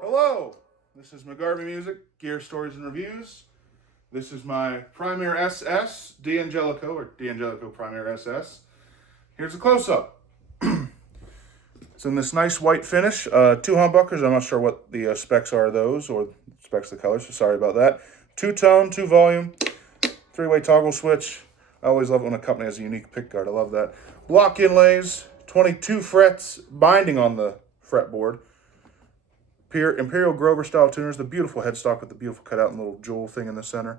Hello, this is McGarvey Music, Gear Stories and Reviews. This is my Premier SS D'Angelico, or D'Angelico Premier SS. Here's a close-up. It's in this nice white finish. 2 humbuckers. I'm not sure what the specs are of those, or specs of the colors, so sorry about that. 2-tone, 2-volume, 3-way toggle switch. I always love it when a company has a unique pickguard. I love that. Block inlays, 22 frets, binding on the fretboard. Imperial Grover style tuners, the beautiful headstock with the beautiful cutout and little jewel thing in the center.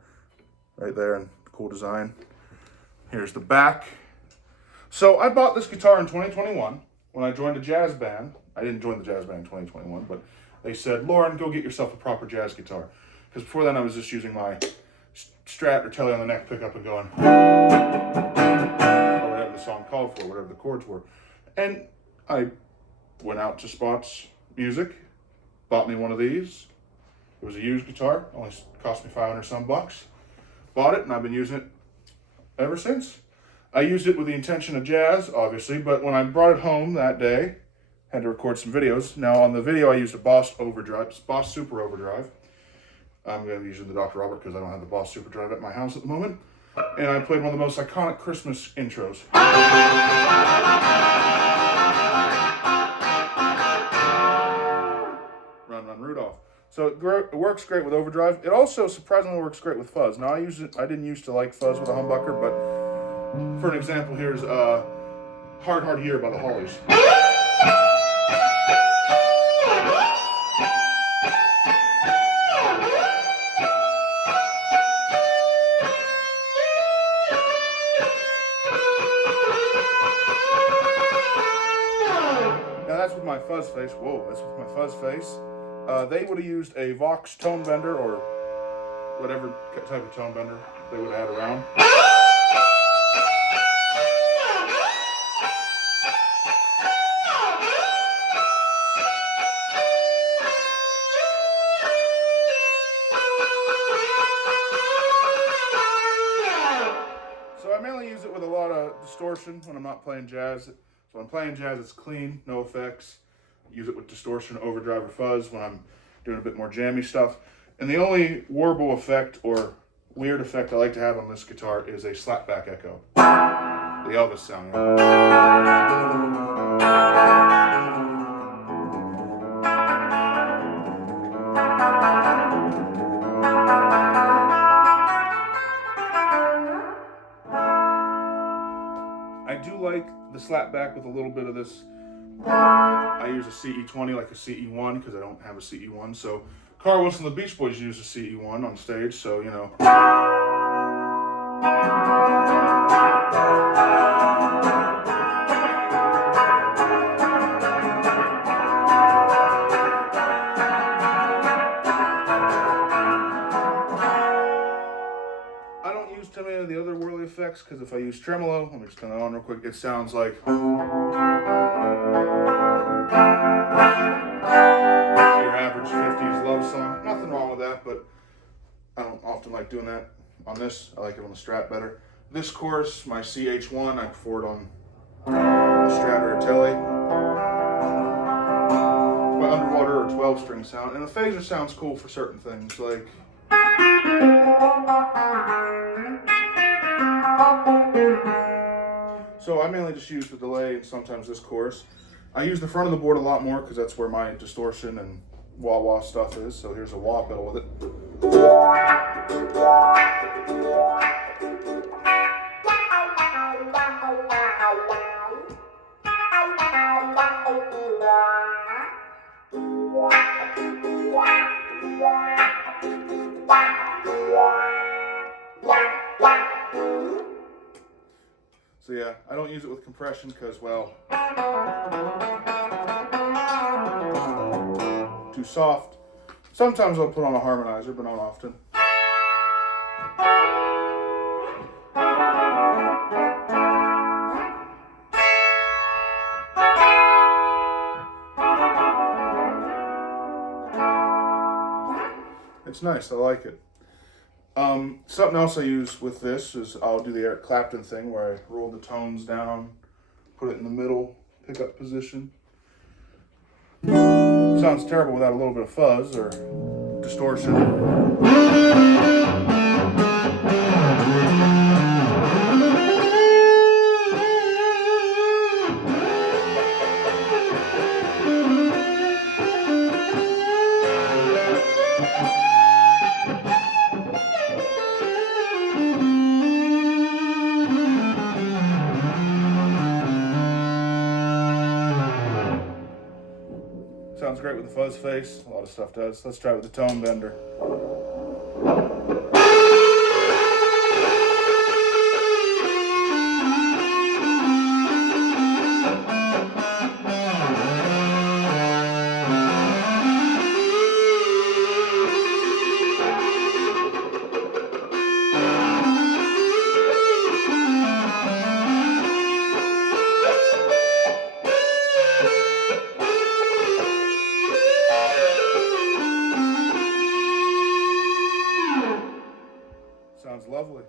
Right there, and cool design. Here's the back. So I bought this guitar in 2021 when I joined a jazz band. I didn't join the jazz band in 2021, but they said, Lauren, go get yourself a proper jazz guitar. Because before then I was just using my Strat or Telly on the neck pickup and going, or whatever the song called for, whatever the chords were. And I went out to Spots Music, bought me one of these. It was a used guitar, only cost me 500 some bucks. Bought it, and I've been using it ever since. I used it with the intention of jazz, obviously, but when I brought it home that day, had to record some videos. Now on the video I used a Boss Overdrive, Boss Super Overdrive. I'm going to be using the Dr. Robert because I don't have the Boss Super Drive at my house at the moment. And I played one of the most iconic Christmas intros. Run, Run, Rudolph. So it works great with overdrive. It also surprisingly works great with fuzz. Now I didn't used to like fuzz with a humbucker, but for an example, here's Hard Hard Year by the Hollies. Now that's with my fuzz face. Whoa, that's with my fuzz face. They would have used a Vox tone bender or whatever type of tone bender they would have had around. So I mainly use it with a lot of distortion when I'm not playing jazz. So when I'm playing jazz, it's clean, no effects. Use it with distortion, overdrive, or fuzz when I'm doing a bit more jammy stuff. And the only warble effect or weird effect I like to have on this guitar is a slapback echo. The Elvis sound. I do like the slapback with a little bit of this. I use a CE20 like a CE1 because I don't have a CE1. So Carl Wilson and the Beach Boys use a CE1 on stage, so you know. I don't use too many of the other whirly effects because if I use tremolo, let me just turn that on real quick, it sounds like your average 50s love song. Nothing wrong with that, but I don't often like doing that on this. I like it on the Strat better. This chorus, my CH1, I prefer it on a Strat or a Telly. My underwater or 12-string sound. And the phaser sounds cool for certain things, like so I mainly just use the delay and sometimes this chorus. I use the front of the board a lot more because that's where my distortion and wah-wah stuff is. So here's a wah pedal with it. So yeah, I don't use it with compression because, well, too soft. Sometimes I'll put on a harmonizer, but not often. It's nice, I like it. Something else I use with this is I'll do the Eric Clapton thing where I roll the tones down, put it in the middle pickup position. Sounds terrible without a little bit of fuzz or distortion. Sounds great with the fuzz face. A lot of stuff does. Let's try it with the tone bender. Sounds lovely.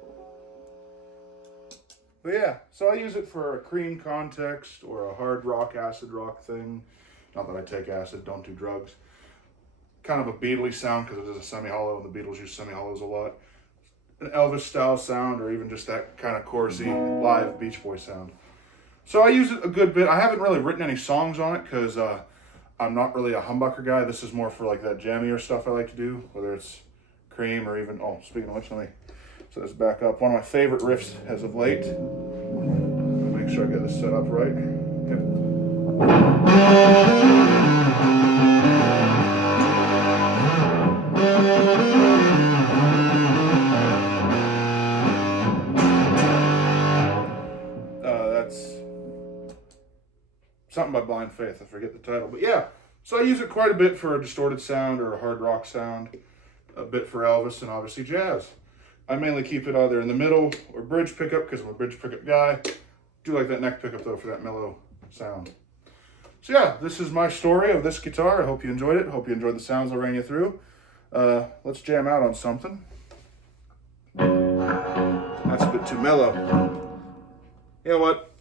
But yeah, so I use it for a cream context or a hard rock, acid rock thing. Not that I take acid, don't do drugs. Kind of a Beatley sound because it is a semi-hollow and the Beatles use semi-hollows a lot. An Elvis style sound or even just that kind of chorusy live Beach Boy sound. So I use it a good bit. I haven't really written any songs on it because I'm not really a humbucker guy. This is more for like that jammier stuff I like to do, whether it's cream or even, oh, speaking of which, let me set this back up. One of my favorite riffs as of late. Make sure I get this set up right. Yep. That's something by Blind Faith. I forget the title. But yeah, so I use it quite a bit for a distorted sound or a hard rock sound. A bit for Elvis and obviously jazz. I mainly keep it either in the middle or bridge pickup because I'm a bridge pickup guy. Do like that neck pickup though for that mellow sound. So yeah, this is my story of this guitar. I hope you enjoyed it. Hope you enjoyed the sounds I ran you through. Let's jam out on something. That's a bit too mellow. You know what?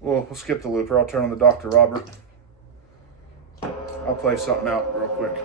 We'll skip the looper. I'll turn on the Dr. Robert. I'll play something out real quick.